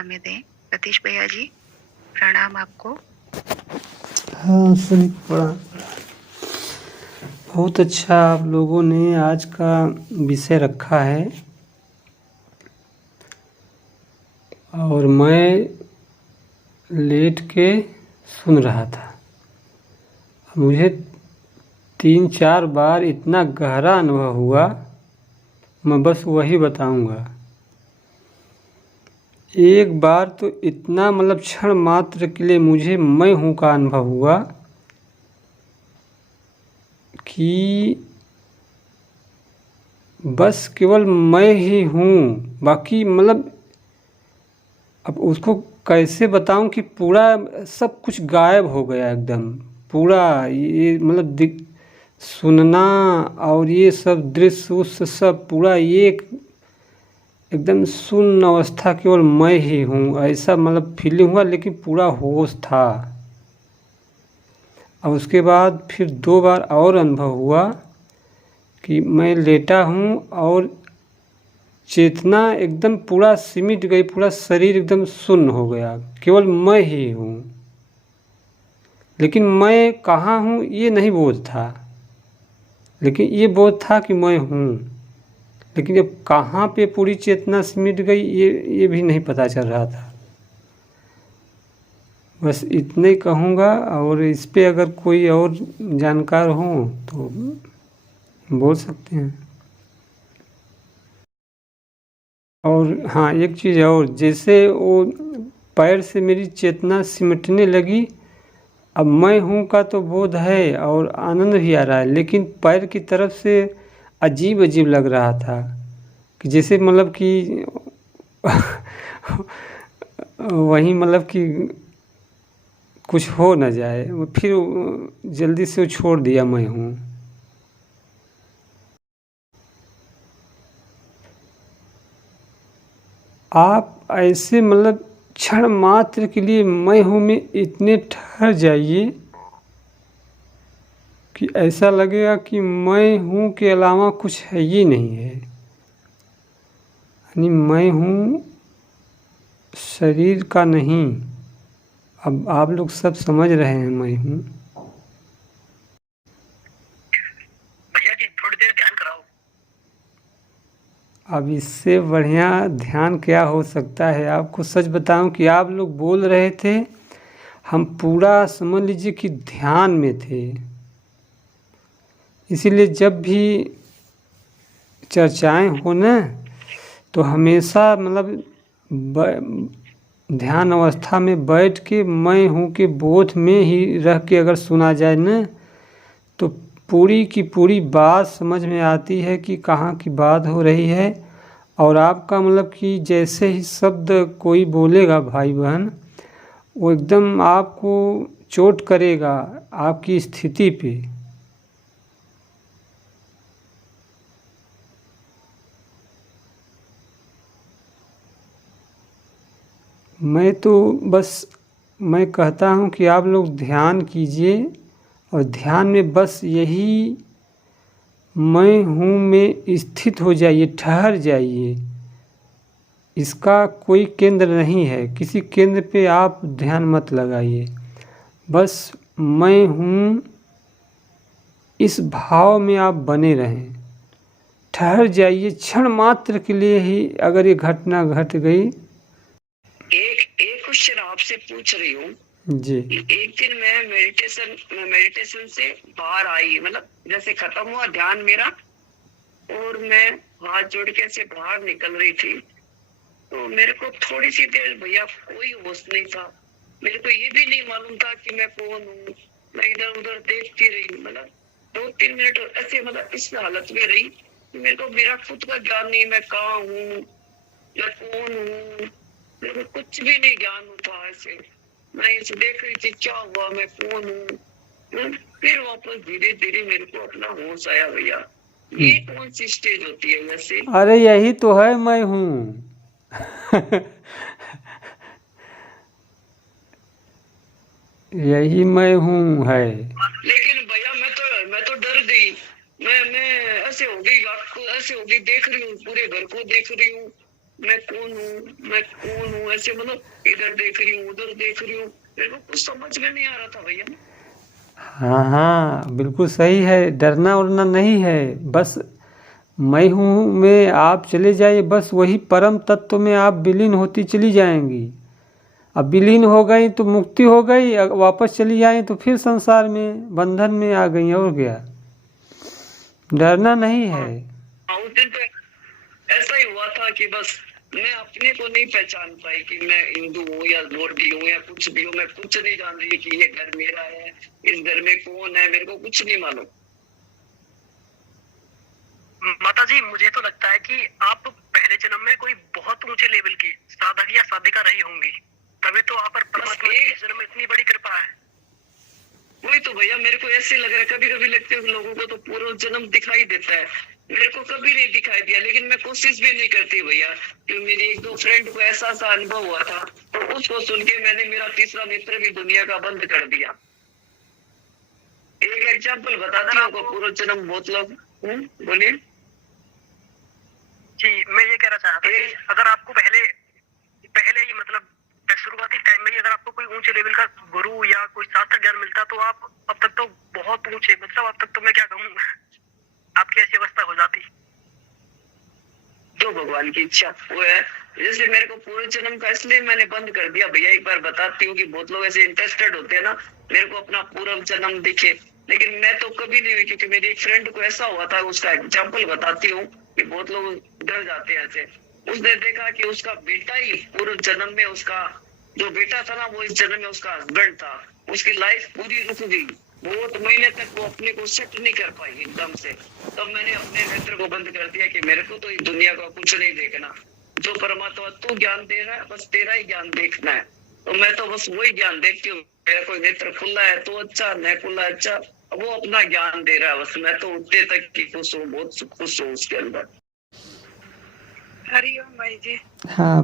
हमें दें। सतीश भैया जी, प्रणाम आपको। हाँ सभी प्रणाम। बहुत अच्छा आप लोगों ने आज का विषय रखा है और मैं लेट के सुन रहा था। मुझे 3-4 बार इतना गहरा अनुभव हुआ, मैं बस वही बताऊंगा। एक बार तो इतना क्षण मात्र के लिए मुझे मैं हूँ का अनुभव हुआ कि बस केवल मैं ही हूँ, बाकी अब उसको कैसे बताऊं कि पूरा सब कुछ गायब हो गया एकदम। पूरा ये सुनना और ये सब दृश्य उस सब पूरा ये एकदम शून्य अवस्था, केवल मैं ही हूँ ऐसा फीलिंग हुआ, लेकिन पूरा होश था। अब उसके बाद फिर 2 बार और अनुभव हुआ कि मैं लेटा हूँ और चेतना एकदम पूरा सिमट गई, पूरा शरीर एकदम शून्य हो गया, केवल मैं ही हूँ। लेकिन मैं कहाँ हूँ ये नहीं बोध था, लेकिन ये बोध था कि मैं हूँ। लेकिन अब कहाँ पे पूरी चेतना सिमट गई ये भी नहीं पता चल रहा था। बस इतने ही कहूँगा, और इस पे अगर कोई और जानकार हो तो बोल सकते हैं। और हाँ, एक चीज़ और, जैसे वो पैर से मेरी चेतना सिमटने लगी, अब मैं हूँ का तो बोध है और आनंद भी आ रहा है, लेकिन पैर की तरफ से अजीब अजीब लग रहा था कि जैसे कि वहीं कि कुछ हो न जाए। फिर जल्दी से वो छोड़ दिया मैं हूँ। आप ऐसे क्षण मात्र के लिए मैं हूँ में इतने ठहर जाइए कि ऐसा लगेगा कि मैं हूँ के अलावा कुछ है ही नहीं है। यानी मैं हूँ शरीर का नहीं। अब आप लोग सब समझ रहे हैं मैं हूँ। भैया जी थोड़ी देर ध्यान कराओ। अब इससे बढ़िया ध्यान क्या हो सकता है। आपको सच बताऊं कि आप लोग बोल रहे थे, हम पूरा समझ लीजिए कि ध्यान में थे। इसीलिए जब भी चर्चाएं हो ना, तो हमेशा ध्यान अवस्था में बैठ के मैं हूँ के बोध में ही रह के अगर सुना जाए ना, तो पूरी की पूरी बात समझ में आती है कि कहाँ की बात हो रही है। और आपका कि जैसे ही शब्द कोई बोलेगा भाई बहन, वो एकदम आपको चोट करेगा आपकी स्थिति पे। मैं कहता हूँ कि आप लोग ध्यान कीजिए, और ध्यान में बस यही मैं हूँ में स्थित हो जाइए, ठहर जाइए। इसका कोई केंद्र नहीं है, किसी केंद्र पे आप ध्यान मत लगाइए। बस मैं हूँ इस भाव में आप बने रहें, ठहर जाइए क्षण मात्र के लिए ही। अगर ये घटना घट गई, एक क्वेश्चन आपसे पूछ रही हूँ जी। एक दिन मैं मेडिटेशन से बाहर आई, जैसे खत्म हुआ ध्यान मेरा, और मैं हाथ जोड़ के से बाहर निकल रही थी, तो मेरे को थोड़ी सी देर भैया कोई होश नहीं था। मेरे को ये भी नहीं मालूम था कि मैं कौन हूँ। मैं इधर उधर देखती रही, 2-3 मिनट ऐसे इस हालत में रही कि मेरे को मेरा खुद का ज्ञान नहीं, मैं कहाँ हूँ या कौन हूँ, मेरे को कुछ भी नहीं ज्ञान था। ऐसे मैं इसे देख रही थी क्या हुआ, मैं कौन हूँ। फिर वापस धीरे धीरे मेरे को अपना होश आया। भैया ये कौन सी स्टेज होती है वैसे? अरे यही तो है मैं हूँ। यही मैं हूँ है। लेकिन भैया मैं तो डर गई। मैं ऐसे हो गई, रात को ऐसे हो गई, देख रही हूँ पूरे घर को देख रही हूँ, मैं कौन हूँ ऐसे, मतलब इधर देख रही हूँ उधर देख रही हूँ, मेरे को कुछ समझ में नहीं आ रहा था भैया। हाँ हाँ, बिल्कुल सही है, डरना उड़ना नहीं है, बस मैं हूँ में आप चले जाइए, बस वही परम तत्व में आप विलीन होती चली जाएंगी। अब विलीन हो गई तो मुक्ति हो गई, वापस चली जाए तो फिर संसार में बंधन में आ गई, और क्या, डरना नहीं है। उस दिन तो ऐसा ही हुआ था कि बस मैं अपने को नहीं पहचान पाई कि मैं हिंदू हूँ या मोरबी हूँ या कुछ भी हूँ। मैं कुछ नहीं जान रही कि ये घर मेरा है, इस घर में कौन है, मेरे को कुछ नहीं मालूम। माता जी, मुझे तो लगता है कि आप पहले जन्म में कोई बहुत ऊंचे लेवल की साधक या साधिका रही होंगी, तभी तो आप पर परमात्मा की इस जन्म में इतनी बड़ी कृपा है। वही तो भैया, मेरे को ऐसे लग रहा है, कभी कभी लगता है लोगों को तो पूरा जन्म दिखाई देता है, मेरे को कभी नहीं दिखाई दिया। लेकिन मैं कोशिश भी नहीं करती भैया, क्योंकि मेरी एक दो फ्रेंड को ऐसा सा अनुभव हुआ था, तो उसको सुन के मैंने मेरा तीसरा नेत्र भी दुनिया का बंद कर दिया। एक एग्जाम्पल बताती हूँ, पूरा जन्म बहुत लोग। बोलिए जी, मैं ये कहना चाह रहा था कि अगर आपको पहले ही मतलब शुरुआती टाइम में ही अगर आपको कोई ऊंचे लेवल का गुरु या कोई शास्त्र ज्ञान मिलता तो आप अब तक तो बहुत ऊंचे, मतलब अब तक तो मैं क्या कहूँ, आपकी ऐसी अवस्था हो जाती। जो भगवान की इच्छा वो है। जैसे मेरे को पूरे जन्म का इसलिए मैंने बंद कर दिया भैया, एक बार बताती हूँ कि बहुत लोग ऐसे इंटरेस्टेड होते हैं ना, मेरे को अपना पूरा जन्म दिखे, लेकिन मैं तो कभी नहीं हुई, क्योंकि मेरी एक फ्रेंड को ऐसा हुआ था। उसका एग्जाम्पल बताती हूँ कि बहुत लोग डर जाते हैं ऐसे। उसने देखा कि उसका बेटा ही पूर्व जन्म में, उसका जो बेटा था ना वो इस जन्म में उसका हस्बैंड था। उसकी लाइफ पूरी रुक गई, बहुत महीने तक वो अपने को सेट नहीं कर पाई एकदम से। तब मैंने अपने नेत्र को बंद कर दिया कि मेरे को तो इस दुनिया का कुछ नहीं देखना, जो परमात्मा तू ज्ञान दे रहा है बस तेरा ही ज्ञान देखना है। तो मैं तो बस वही ज्ञान देखती हूँ। मेरा कोई नेत्र खुला है तो अच्छा, नहीं खुला है अच्छा, वो अपना ज्ञान दे रहा है बस। मैं तो उठते तक की खुश हूँ, बहुत खुश हूँ उसके अंदर। हरिओम भाई जी। हाँ,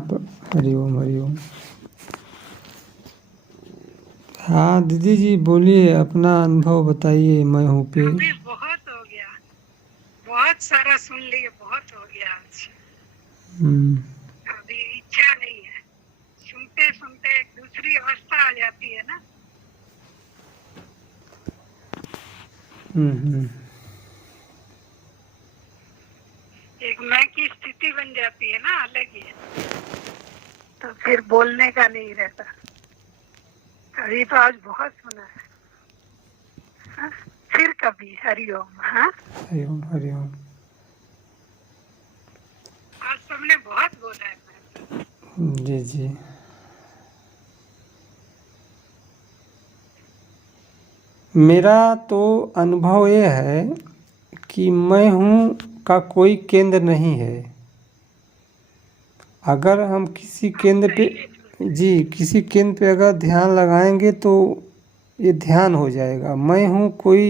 हरिओम हरिओम। हाँ दीदी जी बोलिए, अपना अनुभव बताइए, मैं हूँ पे। अभी बहुत हो गया, बहुत सारा सुन लिए, बहुत हो गया आज। अभी इच्छा नहीं है, सुनते सुनते एक दूसरी अवस्था आ जाती है ना। एक मैं की स्थिति बन जाती है ना, अलग ही, तो फिर बोलने का नहीं रहता। अभी तो आज बहुत सुना है। हाँ? फिर कभी हरिओम। हाँ, हरिओम हरिओम। आज सबने बहुत बोला है। जी जी। मेरा तो अनुभव ये है कि मैं हूँ का कोई केंद्र नहीं है। अगर हम किसी केंद्र पे, जी किसी केंद्र पे अगर ध्यान लगाएंगे तो ये ध्यान हो जाएगा। मैं हूँ कोई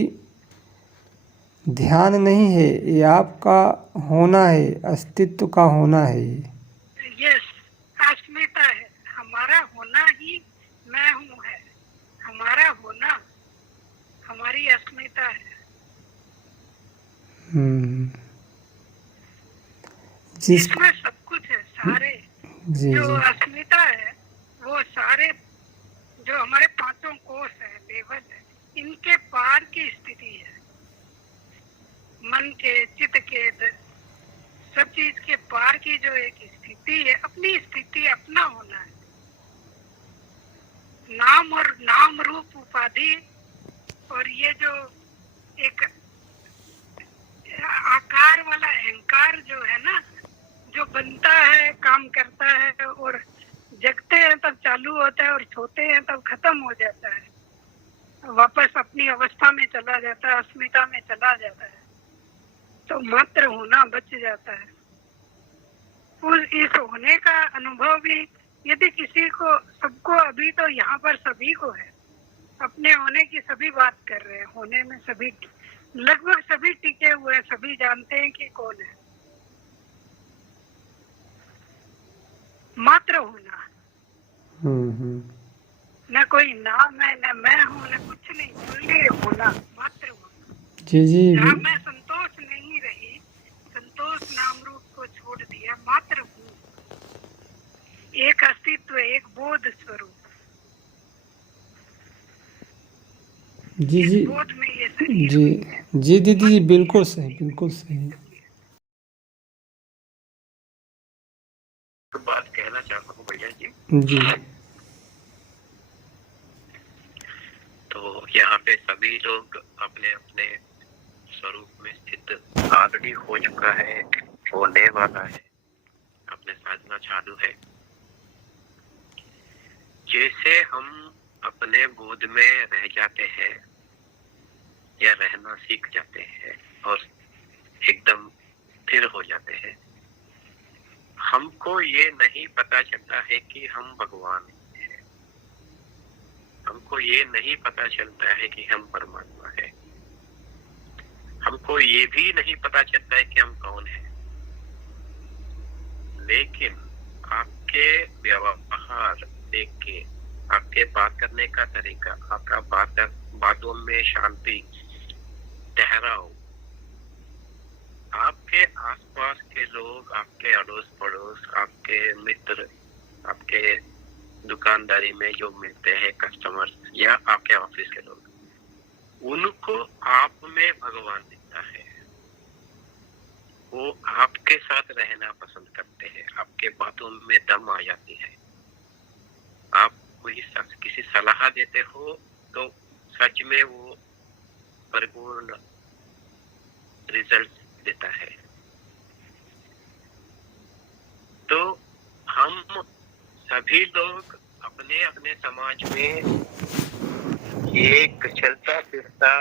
ध्यान नहीं है, ये आपका होना है, अस्तित्व का होना है। यस, अस्मिता है, हमारा होना ही मैं हूँ है, हमारा होना हमारी अस्मिता है। इसमें सब कुछ है, सारे जी जो जी अस्मिता है वो सारे जो हमारे पांचों कोष है, लेवल है, इनके पार की स्थिति है। मन के, चित्त के, सब चीज के पार की जो एक स्थिति है, अपनी स्थिति, अपना होना है। नाम और नाम रूप उपाधि और ये जो एक आकार वाला अहंकार जो है ना, जो बनता है, काम करता है, और जगते हैं तब चालू होता है और सोते हैं तब खत्म हो जाता है, वापस अपनी अवस्था में चला जाता है, अस्मिता में चला जाता है, तो मात्र होना बच जाता है। उस इस होने का अनुभव भी यदि किसी को, सबको, अभी तो यहाँ पर सभी को है, अपने होने की सभी बात कर रहे हैं, होने में सभी, लगभग सभी टिके हुए हैं, सभी जानते हैं कि कौन है। मात्र होना, न कोई नाम है, न मैं हूँ, न कुछ नहीं, बोलिए होना, मात्र होना। जी जी। जहाँ मैं संतोष नहीं रही, संतोष नाम रूप को छोड़ दिया, मात्र हूँ, एक अस्तित्व, एक बोध स्वरूप। जी इस जी बोध में ये शरीर जी जी दीदी जी, बिल्कुल सही, बिल्कुल सही। तो बात कहना चाहता हूँ भैया जी। जी तो यहाँ पे सभी लोग अपने अपने स्वरूप में स्थित ऑलरेडी हो चुका है, होने वाला है, अपने साधना चालू है। जैसे हम अपने बोध में रह जाते हैं या रहना सीख जाते हैं और एकदम स्थिर हो जाते हैं, हमको ये नहीं पता चलता है कि हम भगवान हैं। हमको ये नहीं पता चलता है कि हम परमात्मा है। हमको ये भी नहीं पता चलता है कि हम कौन हैं। लेकिन आपके व्यवहार देख के, आपके बात करने का तरीका, आपका बातों में शांति, ठहराव, आपके आसपास के लोग, आपके अड़ोस पड़ोस, आपके मित्र, आपके दुकानदारी में जो मिलते हैं कस्टमर्स या आपके ऑफिस के लोग, उनको आप में भगवान दिखता है। वो आपके साथ रहना पसंद करते हैं, आपके बातों में दम आ जाती है। आप कोई किसी सलाह देते हो तो सच में वो परिपूर्ण रिजल्ट देता है। तो हम सभी लोग अपने अपने समाज में एक चलता फिरता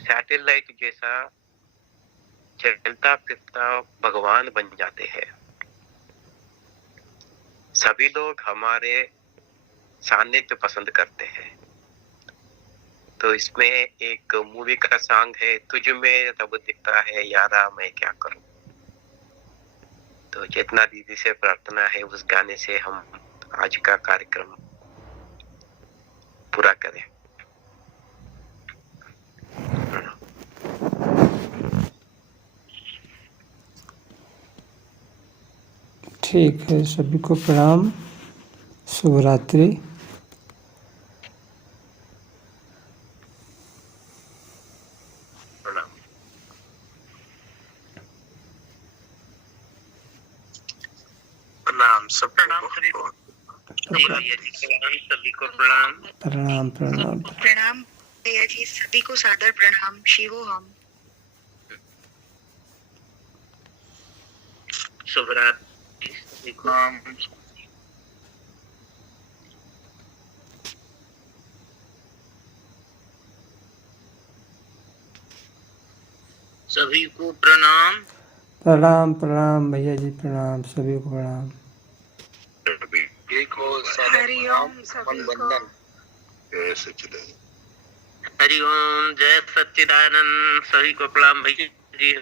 सैटेलाइट जैसा चलता फिरता भगवान बन जाते हैं। सभी लोग हमारे सानिध्य पसंद करते हैं। तो इसमें एक मूवी का सॉन्ग है, तुझ में रब दिखता है यारा मैं क्या करूं। तो जितना दीदी से प्रार्थना है उस गाने से हम आज का कार्यक्रम पूरा करें। ठीक है, सभी को प्रणाम, शुभ रात्रि। प्रणाम सब प्रणाम सभी को, सभी को प्रणाम प्रणाम प्रणाम। प्रणाम भैया जी, सभी को सादर प्रणाम। शिवो हम। शुभ रात्रि सभी को। सभी को प्रणाम। प्रणाम प्रणाम भैया जी, प्रणाम, सभी को प्रणाम। हरिओम सभी को। हरिओम, जय सच्चिदानंद, सभी को प्रणाम भैया जी।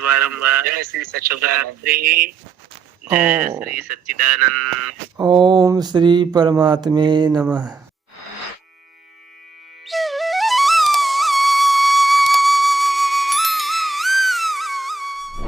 बारंबार जय श्री सच्चिदानंद, जय श्री सच्चिदानंद। ओम श्री परमात्मे नमः।